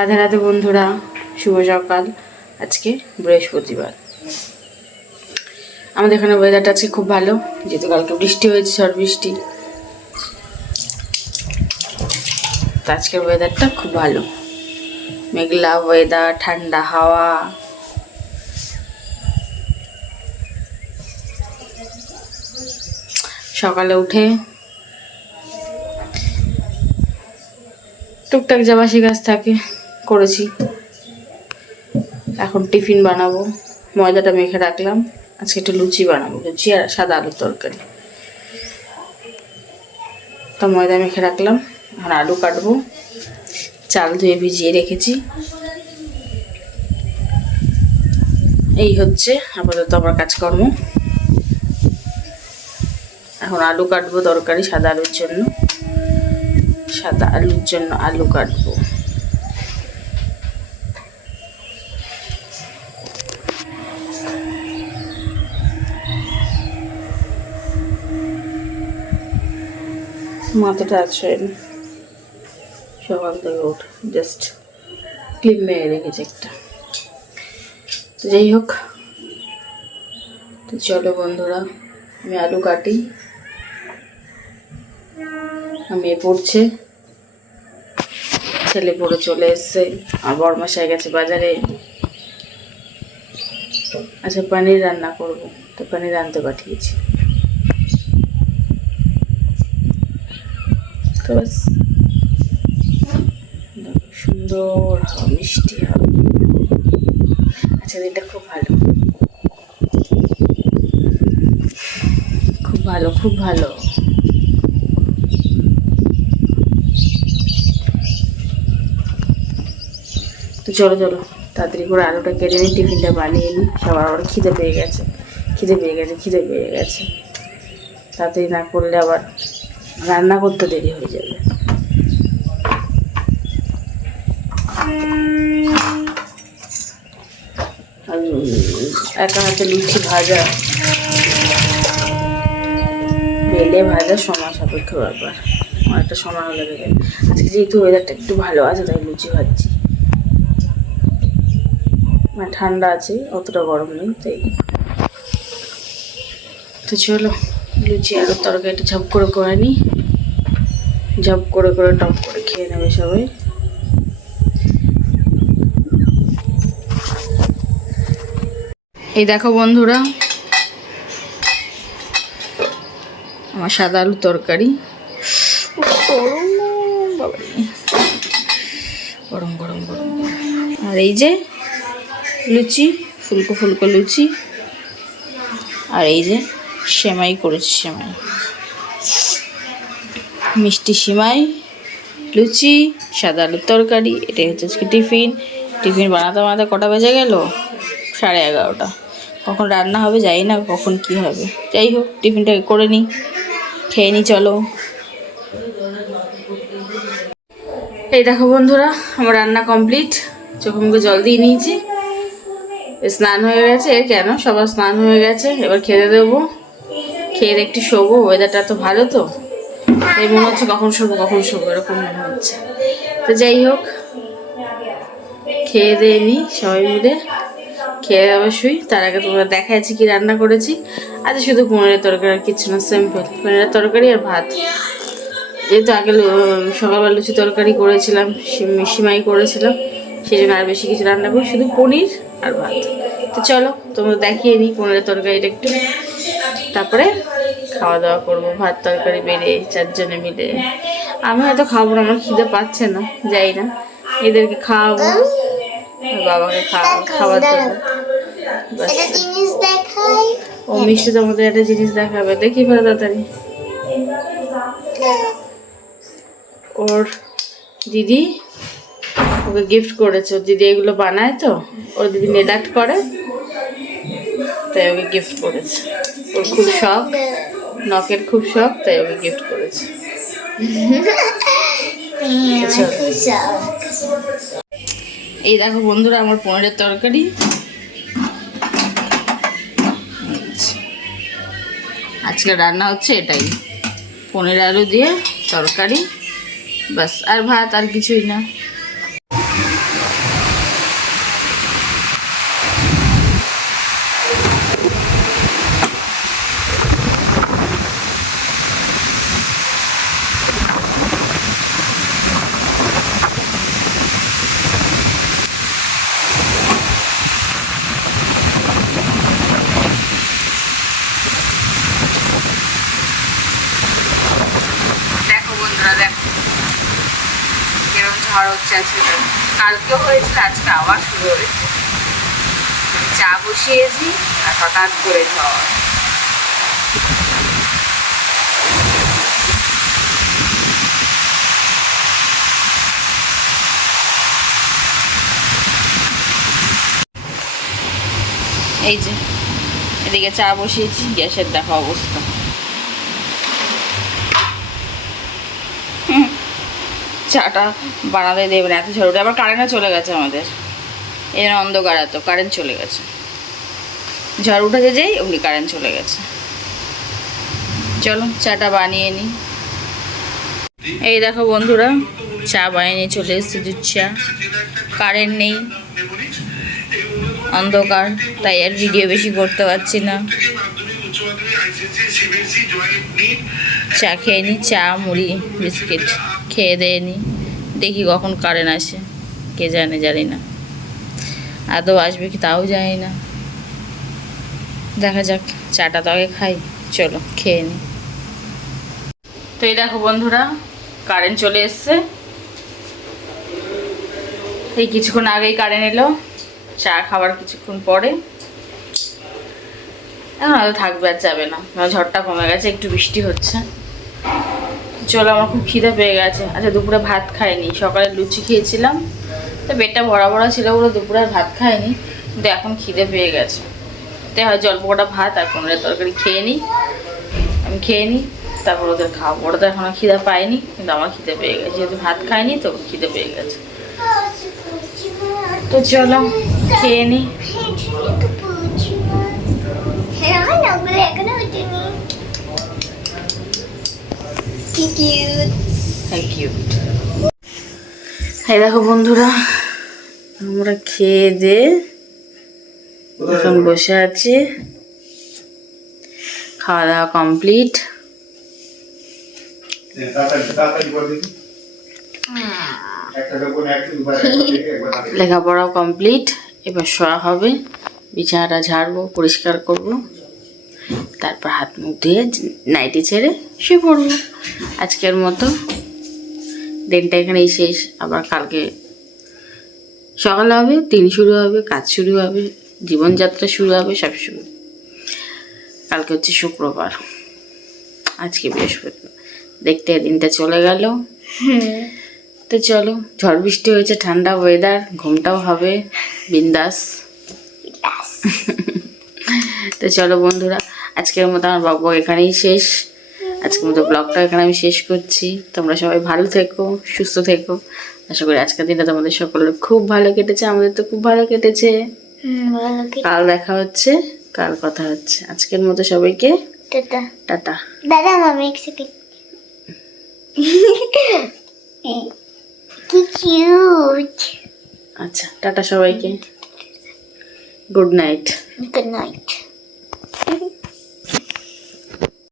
রাধে রাধে বন্ধুরা, শুভ সকাল। আজকে বৃহস্পতিবার। আমাদের এখানে ওয়েদারটা আজকে খুব ভালো, যেহেতু কালকে বৃষ্টি হয়েছে, ঝড় বৃষ্টি। তো আজকের ওয়েদারটা খুব ভালো, মেঘলা ওয়েদার, ঠান্ডা হাওয়া। সকালে উঠে টুকটাক যা বাসি কাজ থাকে করেছি। এখন টিফিন বানাবো, ময়দাটা মেখে রাখলাম। আজকে একটু লুচি বানাবো, লুচি আর সাদা আলুর তরকারি। তো ময়দা মেখে রাখলাম, এখন আলু কাটবো। চাল ধুয়ে ভিজিয়ে রেখেছি। এই হচ্ছে আপাতত আমার কাজকর্ম। এখন আলু কাটবো তরকারি, সাদা আলুর জন্য আলু কাটবো। মাথাটা আছে সকাল থেকে উঠে জাস্ট ক্লিপ মেরে রেখেছে একটা। তো যাই হোক, তো চলো বন্ধুরা, আমি আলু কাটি। আমি পড়ছে, ছেলে পড়ে চলে এসছে, আর বড়মশাই গেছে বাজারে। আচ্ছা, পনির রান্না করবো, তো পনির আনতে পাঠিয়েছি। তো বাস, সুন্দর মিষ্টি হবে। আচ্ছা, দিনটা খুব ভালো, খুব ভালো, খুব ভালো। তো চলো চলো, তাড়াতাড়ি করে আলুটা কেটে নিই, টিফিনটা বানিয়ে নিই। সবার আবার খিদে পেয়ে গেছে। তাড়াতাড়ি না করলে আবার রান্না করতে দেরি হয়ে যাবে। আর একা হাতে লুচি ভাজা, বেলে ভাজা সময় সাপেক্ষ ব্যাপার, অনেকটা সময় লেগে যায়। আজকে যেহেতু ওয়েদারটা একটু ভালো আছে, তাই লুচি ভাজছি। মানে ঠান্ডা আছে, অতটা গরম নেই, তাই। তো চলো, লুচি আলুর তরকারিটা ঝপ করে নিই। ঝপ করে টপ করে খেয়ে নেবে সবাই। এই দেখো বন্ধুরা, আমার সাদা আলুর তরকারি। গরম গরম গরম। আর এই যে লুচি, ফুলকো লুচি। আর এই যে সেমাই করেছি, মিষ্টি সেমাই, লুচি, সাদা আলুর তরকারি। এটাই হচ্ছে আজকে টিফিন বানাতে কটা বেজে গেল? 11:30। কখন রান্না হবে জানি না, কখন কি হবে। যাই হোক, টিফিনটা করে নিই, খেয়ে নিই। চলো, এই দেখো বন্ধুরা, আমার রান্না কমপ্লিট। চোখে মুখে জল দিয়ে নিয়েছি, স্নান হয়ে গেছে। কেন, সবার স্নান হয়ে গেছে। এবার খেতে দেবো, খেয়ে একটু শোবো। ওয়েদারটা তো ভালো, তো এই মনে হচ্ছে কখন শোবো এরকম মনে হচ্ছে। তো যাই হোক, খেয়ে দিয়ে নিই সবাই মিলে, খেয়ে আবার শুই। তার আগে তোমরা দেখাচ্ছি কি রান্না করেছি। আজ শুধু পনিরের তরকারি, আর কিছু না, সিম্পল পনিরের তরকারি আর ভাত। যেহেতু আগে সকালবেলা লুচি তরকারি করেছিলাম, সিমাই করেছিলাম, সেই জন্য আর বেশি কিছু রান্না করি, শুধু পনির আর ভাত। তো চলো, তোমরা দেখিয়ে নিই পনিরের তরকারিটা একটু, তারপরে খাওয়া দাওয়া করবো। ভাত তরকারি বেড়ে 4 জনে মিলে। আমি হয়তো খাবো না, আমার খিদে পাচ্ছে না, যাই না। এদেরকে খাওয়াবো, বাবাকে খাবার দেবো। ও মিষ্টি তোমাদের একটা জিনিস দেখাবে, দেখি ফেলে তাড়াতাড়ি। ওর দিদি ওকে গিফট করেছে। ওর দিদি এগুলো বানায়, তো ওর দিদি নেল আর্ট করে, তাই ওকে গিফট করেছে। ওর খুব শখ, নখের খুব শখ, তাই ওকে গিফট করেছে। এই দেখো বন্ধুরা, আমার পনিরের তরকারি। আজকে রান্না হচ্ছে এটাই, পনির আলু দিয়ে তরকারি, বাস। আর ভাত, আর কিছুই না। ঝড় হচ্ছে আজকে, কালকেও হয়েছিল, আজকে আবার শুরু হয়েছে। চা বসিয়েছি আর হঠাৎ করে ঝড়। এই যে এদিকে চা বসিয়েছি, গ্যাসের দেখা অবস্থা। চাটা বানাতে দেবে না, এত ঝড়। আবার কারেন্টও চলে গেছে আমাদের, এই জন্য অন্ধকার, এত কারেন্ট চলে গেছে। ঝড় উঠেছে যেই অমনি কারেন্ট চলে গেছে। চলো চাটা বানিয়ে নিই। এই দেখো বন্ধুরা, চা বানিয়ে নিয়ে চলে এসেছি, দুধ চা। কারেন্ট নেই, অন্ধকার, তাই আর ভিডিও বেশি করতে পারছি না। চা খেয়ে নিই, চা মুড়ি বিস্কিট খেয়ে দিয়ে নিই। দেখি কখন কারেন্ট আসে, কে জানে, জানি না। আদৌ আসবে কি তাও জানি না, দেখা যাক। চাটা তো আগে খাই, চলো খেয়ে নিই। তো এই দেখো বন্ধুরা, কারেন্ট চলে এসছে। এই কিছুক্ষণ আগেই কারেন্ট এলো, চা খাবার কিছুক্ষণ পরে। এখন হয়তো থাকবে, আর যাবে না, ঝড়টা কমে গেছে, একটু বৃষ্টি হচ্ছে। চলো, আমার খুব খিদে পেয়ে গেছে। আচ্ছা, দুপুরে ভাত খাইনি, সকালে লুচি খেয়েছিলাম, তো পেটটা ভরা ভরা ছিল বলে দুপুরে আর ভাত খাইনি, কিন্তু এখন খিদে পেয়ে গেছে। তাই হয় অল্প কটা ভাত আর পনিরের তরকারি খেয়ে নিই, আমি খেয়ে নিই, তারপর ওদের খাওয়াবো। ওরা তো এখনও খিদে পায়নি, কিন্তু আমার খিদে পেয়ে গেছে, যেহেতু ভাত খাইনি তো খিদে পেয়ে গেছে। তো চলো খেয়ে নিই। এই দেখো বন্ধুরা, আমরা খেয়ে দিয়ে এখন বসে আছি, খাওয়া দাওয়া কমপ্লিট। লেখাপড়াও কমপ্লিট, এবার শোয়া হবে, বিছানাটা ঝাড়বো, পরিষ্কার করব, তারপর হাত মুখ ধুয়ে নাইটি ছেড়ে শুয়ে পড়বো। আজকের মতো দিনটা এখানেই শেষ। আবার কালকে সকালে হবে, দিন শুরু হবে, কাজ শুরু হবে, জীবনযাত্রা শুরু হবে, সব শুরু। কালকে হচ্ছে শুক্রবার, আজকে বৃহস্পতিবার, দেখতে দিনটা চলে গেল। তো চলো, ঝড় বৃষ্টি হয়েছে, ঠান্ডা ওয়েদার, ঘুমটাও হবে বিন্দাস। তো চলো বন্ধুরা, আজকের মতো আমার ব্লগ এখানেই শেষ। আজকের মতো ব্লগটা এখানে আমি শেষ করছি। তোমরা সবাই ভালো থেকো, সুস্থ থেকো। আশা করি আজকের দিনটা তোমাদের সকলের খুব ভালো কেটেছে, আমাদের তো খুব ভালো কেটেছে। কাল দেখা হচ্ছে, কাল কথা হচ্ছে। আজকের মতো সবাইকে টাটা টাটা। দাদা মামি এক সেকেন্ড, কি কিউট। আচ্ছা, টাটা সবাইকে, গুড নাইট। Good night.